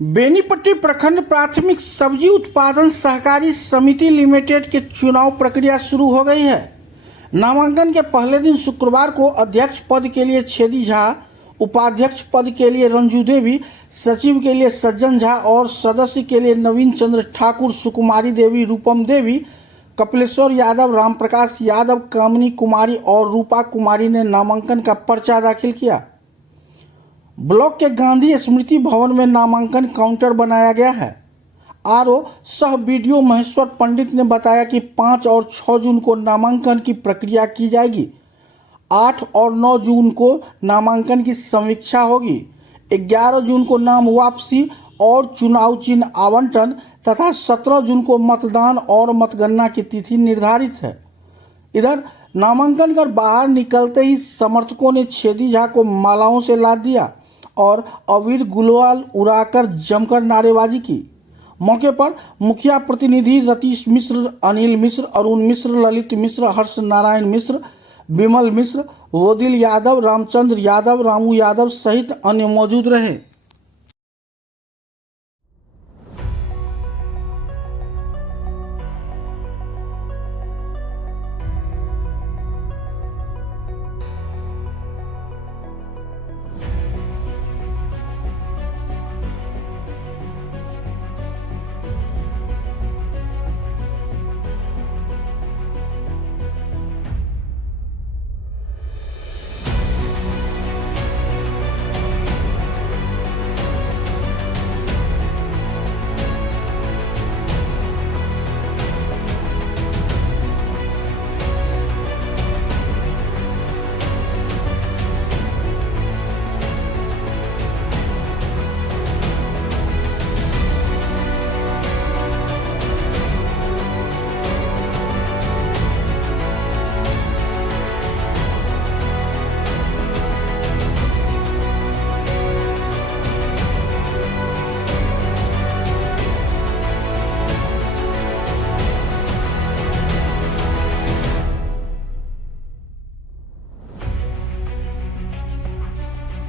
बेनीपट्टी प्रखंड प्राथमिक सब्जी उत्पादन सहकारी समिति लिमिटेड के चुनाव प्रक्रिया शुरू हो गई है। नामांकन के पहले दिन शुक्रवार को अध्यक्ष पद के लिए छेदी झा, उपाध्यक्ष पद के लिए रंजू देवी, सचिव के लिए सज्जन झा और सदस्य के लिए नवीन चंद्र ठाकुर, सुकुमारी देवी, रूपम देवी, कपिलेश्वर यादव, रामप्रकाश यादव, कामनी कुमारी और रूपा कुमारी ने नामांकन का पर्चा दाखिल किया। ब्लॉक के गांधी स्मृति भवन में नामांकन काउंटर बनाया गया है। आरओ सह बीडीओ महेश्वर पंडित ने बताया कि 5 और 6 जून को नामांकन की प्रक्रिया की जाएगी। 8 और 9 जून को नामांकन की समीक्षा होगी। 11 जून को नाम वापसी और चुनाव चिन्ह आवंटन तथा 17 जून को मतदान और मतगणना की तिथि निर्धारित है। इधर नामांकन कर बाहर निकलते ही समर्थकों ने छेदी झा को मालाओं से लाद दिया और अबीर गुलाल उड़ाकर जमकर नारेबाजी की। मौके पर मुखिया प्रतिनिधि रतीश मिश्र, अनिल मिश्र, अरुण मिश्र, ललित मिश्र, हर्ष नारायण मिश्र, विमल मिश्र, वोदिल यादव, रामचंद्र यादव, रामू यादव सहित अन्य मौजूद रहे।